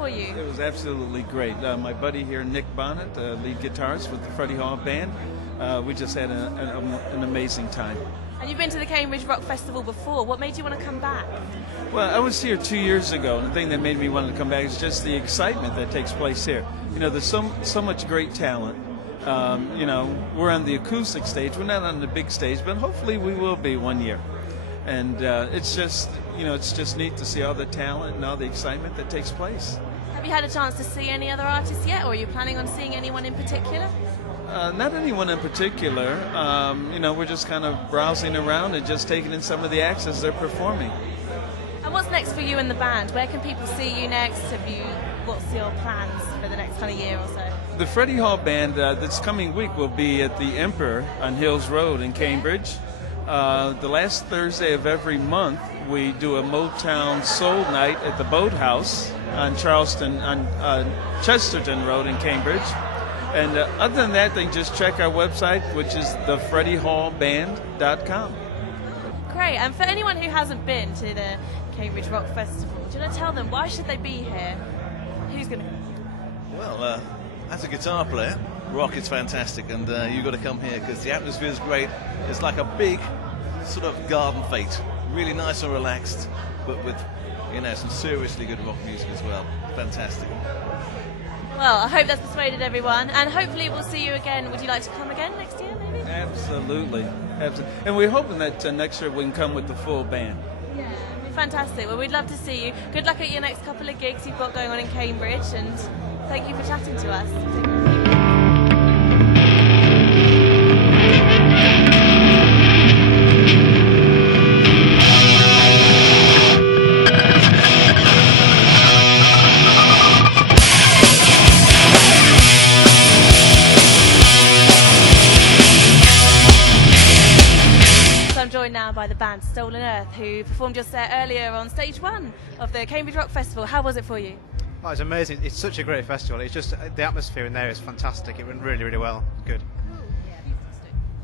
for you? It was absolutely great. My buddy here, Nick Bonnet, lead guitarist with the Freddie Hall Band, we just had an amazing time. And you've been to the Cambridge Rock Festival before. What made you want to come back? Well, I was here 2 years ago, and the thing that made me want to come back is just the excitement that takes place here. You know, there's so much great talent. You know, we're on the acoustic stage. We're not on the big stage, but hopefully we will be one year. And it's just, you know, it's just neat to see all the talent and all the excitement that takes place. Have you had a chance to see any other artists yet, or are you planning on seeing anyone in particular? Not anyone in particular. You know, we're just kind of browsing around and just taking in some of the acts as they're performing. And what's next for you and the band? Where can people see you next? What's your plans for the next kind of year or so? The Freddie Hall Band this coming week will be at the Emperor on Hills Road in Cambridge. The last Thursday of every month, we do a Motown Soul Night at the Boathouse on Chesterton Road in Cambridge. And other than that, they just check our website, which is thefreddiehallband.com. Great. And for anyone who hasn't been to the Cambridge Rock Festival, do you want to tell them why should they be here? Who's going to go? Well, as a guitar player, rock is fantastic, and you've got to come here because the atmosphere is great. It's like a big sort of garden fete, really nice and relaxed, but with, you know, some seriously good rock music as well. Fantastic. Well, I hope that's persuaded everyone, and hopefully we'll see you again. Would you like to come again next year, maybe? Absolutely. And we're hoping that next year we can come with the full band. Yeah, it'd be fantastic. Well, we'd love to see you. Good luck at your next couple of gigs you've got going on in Cambridge, and thank you for chatting to us. Joined now by the band Stolen Earth, who performed just there earlier on stage 1 of the Cambridge Rock Festival. How was it for you? Oh, it's amazing. It's such a great festival. It's just the atmosphere in there is fantastic. It went really, really well. Good.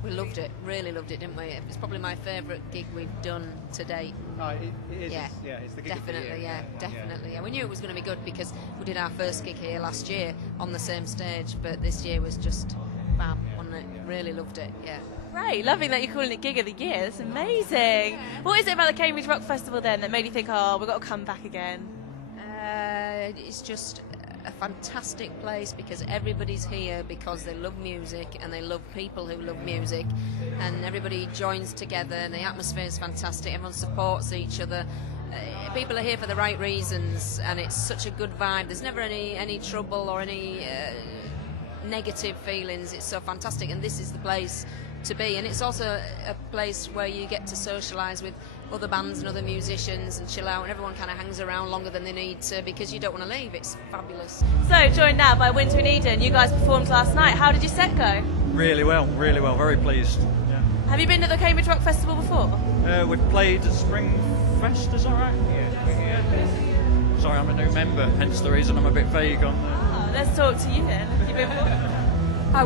We loved it. Really loved it, didn't we? It's probably my favourite gig we've done to date. Oh, it is. Yeah, It's the gig definitely. of the year. Definitely. Yeah, we knew it was going to be good because we did our first gig here last year on the same stage, but this year was just fab, wasn't it? Really loved it. Yeah. Great, loving that you're calling it Gig of the Year. That's amazing. What is it about the Cambridge Rock Festival then that made you think, oh, we've got to come back again? It's just a fantastic place because everybody's here because they love music and they love people who love music, and everybody joins together and the atmosphere is fantastic. Everyone supports each other. People are here for the right reasons, and it's such a good vibe. There's never any trouble or any negative feelings. It's so fantastic, and this is the place to be. And it's also a place where you get to socialise with other bands and other musicians and chill out, and everyone kind of hangs around longer than they need to because you don't want to leave. It's fabulous. So, joined now by Winter in Eden. You guys performed last night. How did your set go? Really well, very pleased. Yeah. Have you been to the Cambridge Rock Festival before? We've played at Spring Fest, is that right? Yeah. Sorry, I'm a new member, hence the reason I'm a bit vague on the... Oh, let's talk to you then. Have you been before? I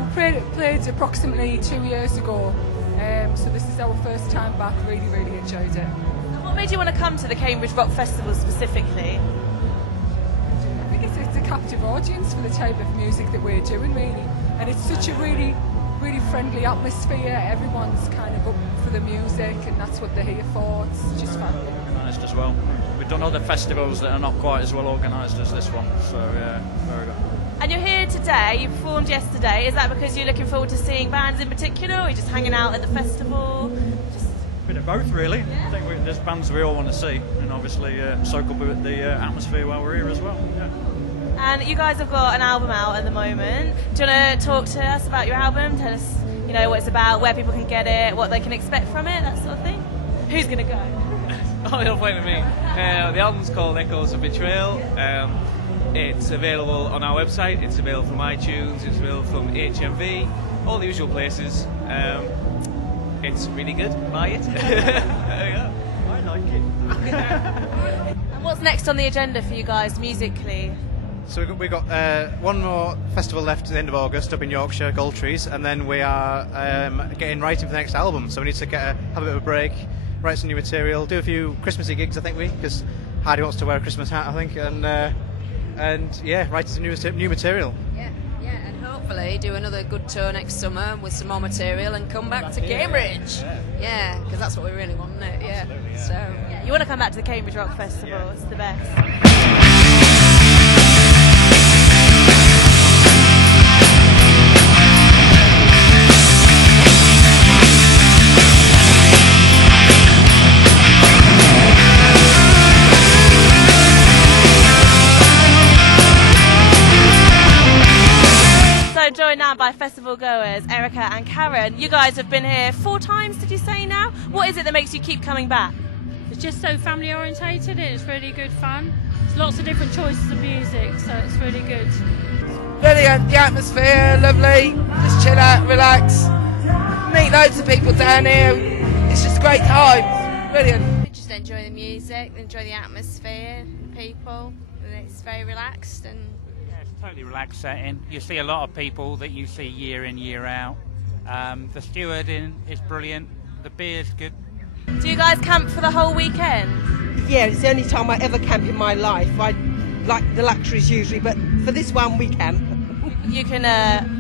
played approximately 2 years ago, so this is our first time back. Really, really enjoyed it. And what made you want to come to the Cambridge Rock Festival specifically? I think it's a captive audience for the type of music that we're doing, really, and it's such a really friendly atmosphere. Everyone's kind of up for the music, and that's what they're here for. It's just fun. Organised as well. We've done other festivals that are not quite as well organised as this one, so yeah, very good. And you're here today, you performed yesterday. Is that because you're looking forward to seeing bands in particular, or are you just hanging out at the festival? A bit of both, really. Yeah. I think there's bands we all want to see, and obviously soak up with the atmosphere while we're here as well. Yeah. And you guys have got an album out at the moment. Do you want to talk to us about your album? Tell us, you know, what it's about, where people can get it, what they can expect from it, that sort of thing. Who's going to go? Oh, you'll point at me. The album's called Echoes of Betrayal. It's available on our website, it's available from iTunes, it's available from HMV, all the usual places. It's really good, buy it. There you go. I like it. And what's next on the agenda for you guys musically? So we've got one more festival left at the end of August up in Yorkshire, Goldtrees, and then we are getting writing for the next album. So we need to have a bit of a break, write some new material, do a few Christmassy gigs, I think because Hardy wants to wear a Christmas hat, I think, and and yeah, write some new material. Yeah, and hopefully do another good tour next summer with some more material and come back to Cambridge. Yeah, because that's what we really want, isn't it? Yeah. So Yeah, you want to come back to the Cambridge Rock Festival? It's the best. Joined now by festival goers Erica and Karen. You guys have been here 4 times, did you say now? What is it that makes you keep coming back? It's just so family orientated, it's really good fun. There's lots of different choices of music, so it's really good. Brilliant, the atmosphere, lovely, just chill out, relax, meet loads of people down here, it's just a great time, brilliant. Just enjoy the music, enjoy the atmosphere, the people, and it's very relaxed and totally relaxed setting. You see a lot of people that you see year in, year out. The stewarding is brilliant. The beer's good. Do you guys camp for the whole weekend? Yeah, it's the only time I ever camp in my life. I like the luxuries usually, but for this one we camp. You can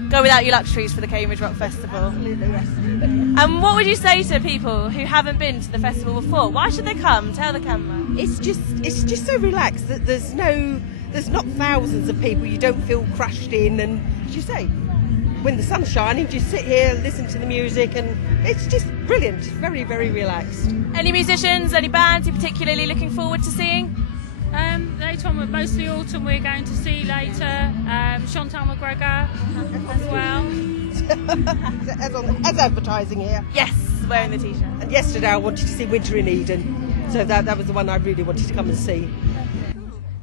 go without your luxuries for the Cambridge Rock Festival. Absolutely, yes. And what would you say to people who haven't been to the festival before? Why should they come? Tell the camera. It's just so relaxed that there's not thousands of people. You don't feel crushed in, and as you say, when the sun's shining, just sit here, listen to the music, and it's just brilliant. It's very, very relaxed. Any musicians, any bands you're particularly looking forward to seeing? Later on, mostly autumn, we're going to see later Chantal McGregor as well. as advertising here. Yes, wearing the t-shirt. And yesterday I wanted to see Winter in Eden, so that was the one I really wanted to come and see.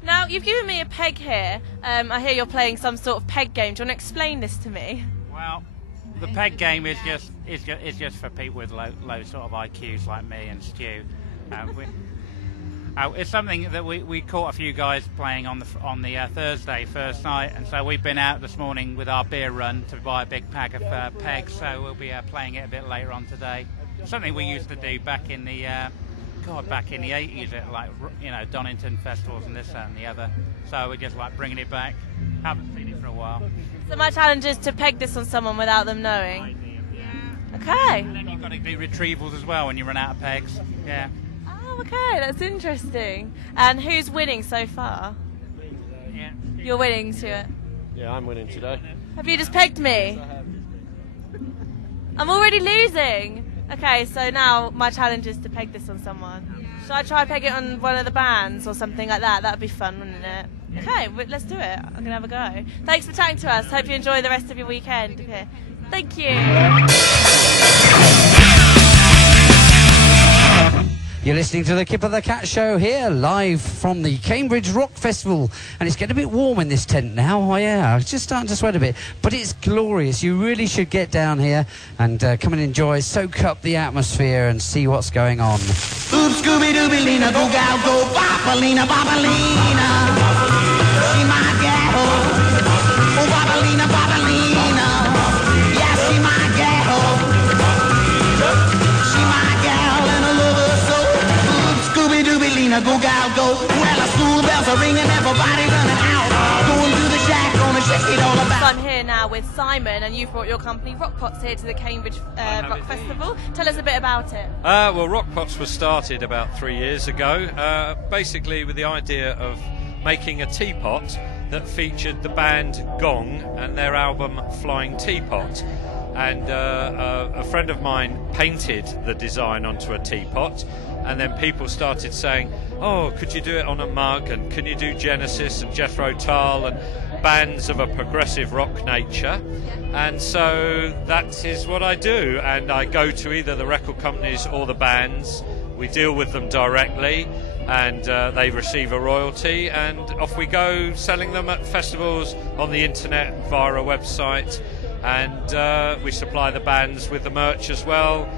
Now, you've given me a peg here. I hear you're playing some sort of peg game. Do you want to explain this to me? Well, the peg game is just for people with low sort of IQs like me and Stu. It's something that we caught a few guys playing on the Thursday first night, and so we've been out this morning with our beer run to buy a big pack of pegs. So we'll be playing it a bit later on today. Something we used to do back in the 80s at, like, you know, Donington festivals and this, that and the other. So we're just like bringing it back. Haven't seen it for a while. So my challenge is to peg this on someone without them knowing. Okay. And then you've got to do retrievals as well when you run out of pegs. Yeah. Oh, okay, that's interesting. And who's winning so far? Yeah. You're winning, Stuart. Yeah, I'm winning today. Have you just pegged me? I'm already losing. Okay, so now my challenge is to peg this on someone. Should I try peg it on one of the bands or something like that? That would be fun, wouldn't it? Okay, let's do it. I'm going to have a go. Thanks for chatting to us. Hope you enjoy the rest of your weekend. Okay. Thank you. You're listening to the Kip of the Cat Show here, live from the Cambridge Rock Festival. And it's getting a bit warm in this tent now. Oh, yeah, it's just starting to sweat a bit. But it's glorious. You really should get down here and come and enjoy, soak up the atmosphere and see what's going on. Oops, Scooby-Dooby-Lina, go gal, go, Bopalina, Bopalina. She my gal. Oh, Bopalina, Bopalina. Yeah, she my gal. She my gal and I love her so. Scooby-Dooby-Lina, go gal, go. Well, the school bells are ringing, everybody running out. Going to the shack, gonna shake it all about. So I'm here now with Simon, and you've brought your company Rockpots here to the Cambridge Rock Festival. Tell us a bit about it. Well, Rockpots was started about 3 years ago, basically with the idea of making a teapot that featured the band Gong and their album Flying Teapot. And a friend of mine painted the design onto a teapot, and then people started saying, oh, could you do it on a mug, and can you do Genesis and Jethro Tull and bands of a progressive rock nature? And so that is what I do, and I go to either the record companies or the bands. We deal with them directly, and they receive a royalty, and off we go selling them at festivals, on the internet, via a website. And we supply the bands with the merch as well,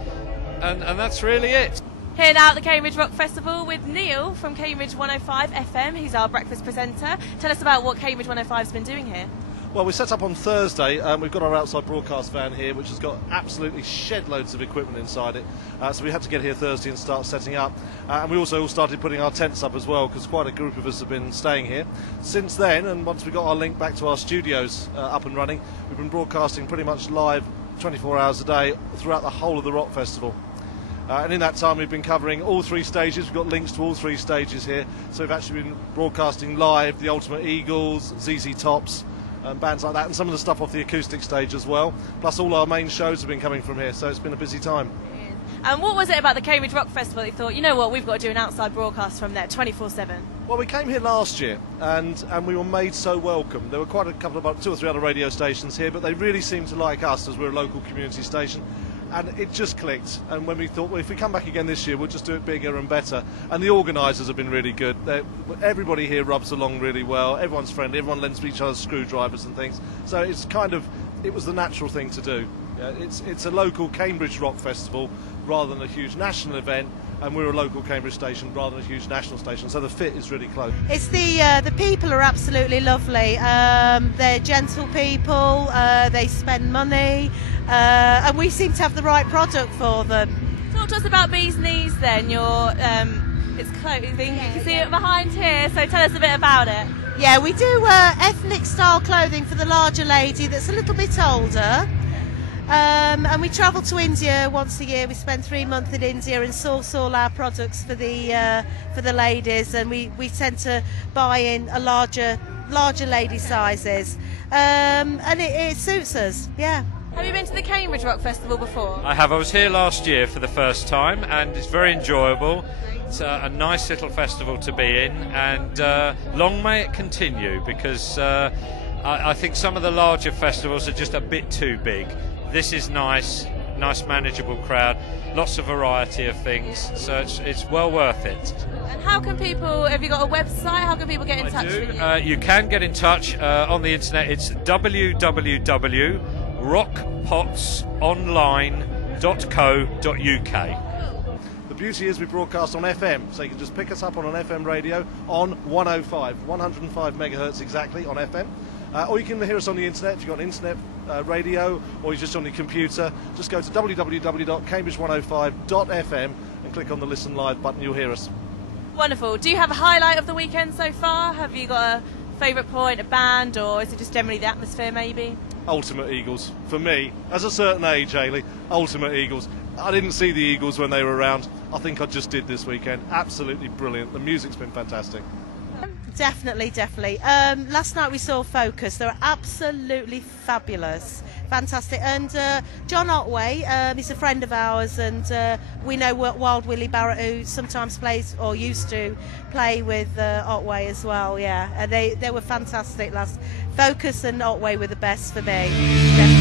and that's really it. Here now at the Cambridge Rock Festival with Neil from Cambridge 105 FM. He's our breakfast presenter. Tell us about what Cambridge 105's been doing here. Well, we set up on Thursday. We've got our outside broadcast van here, which has got absolutely shed loads of equipment inside it. So we had to get here Thursday and start setting up. And we also all started putting our tents up as well, because quite a group of us have been staying here. Since then, and once we got our link back to our studios up and running, we've been broadcasting pretty much live 24 hours a day throughout the whole of the Rock Festival. And in that time we've been covering all 3 stages. We've got links to all 3 stages here. So we've actually been broadcasting live the Ultimate Eagles, ZZ Tops, bands like that, and some of the stuff off the acoustic stage as well. Plus all our main shows have been coming from here, so it's been a busy time. And what was it about the Cambridge Rock Festival that you thought, you know what, we've got to do an outside broadcast from there 24/7? Well, we came here last year and we were made so welcome. There were quite a couple of, about 2 or 3 other radio stations here, but they really seemed to like us as we're a local community station. And it just clicked. And when we thought, well, if we come back again this year, we'll just do it bigger and better. And the organisers have been really good. Everybody here rubs along really well. Everyone's friendly. Everyone lends each other screwdrivers and things. So it's kind of, it was the natural thing to do. Yeah, it's a local Cambridge Rock Festival rather than a huge national event. And we're a local Cambridge station rather than a huge national station, so the fit is really close. It's the people are absolutely lovely. They're gentle people. They spend money, and we seem to have the right product for them. Talk to us about Bee's Knees then. Your it's clothing. You can see it behind here. So tell us a bit about it. Yeah, we do ethnic style clothing for the larger lady that's a little bit older. And we travel to India once a year. We spend 3 months in India and source all our products for the ladies, and we tend to buy in a larger lady sizes, and it suits us. Yeah. Have you been to the Cambridge Rock Festival before? I have. I was here last year for the first time, and it's very enjoyable. It's a nice little festival to be in, and long may it continue, because I think some of the larger festivals are just a bit too big. This is nice manageable crowd, lots of variety of things, so it's well worth it. And how can people, have you got a website, how can people get in touch with you? You can get in touch on the internet. It's www.rockpotsonline.co.uk. The beauty is we broadcast on FM, so you can just pick us up on an FM radio on 105 megahertz exactly on FM. Or you can hear us on the internet if you've got an internet radio, or you're just on your computer. Just go to www.cambridge105.fm and click on the Listen Live button. You'll hear us. Wonderful. Do you have a highlight of the weekend so far? Have you got a favourite point, a band, or is it just generally the atmosphere maybe? Ultimate Eagles. For me, as a certain age, Hayley, Ultimate Eagles. I didn't see the Eagles when they were around. I think I just did this weekend. Absolutely brilliant. The music's been fantastic. Definitely. Last night we saw Focus. They were absolutely fabulous, fantastic. And John Otway, he's a friend of ours, and we know Wild Willie Barrett, who sometimes plays or used to play with Otway as well. Yeah, and they were fantastic. Focus and Otway were the best for me. Definitely.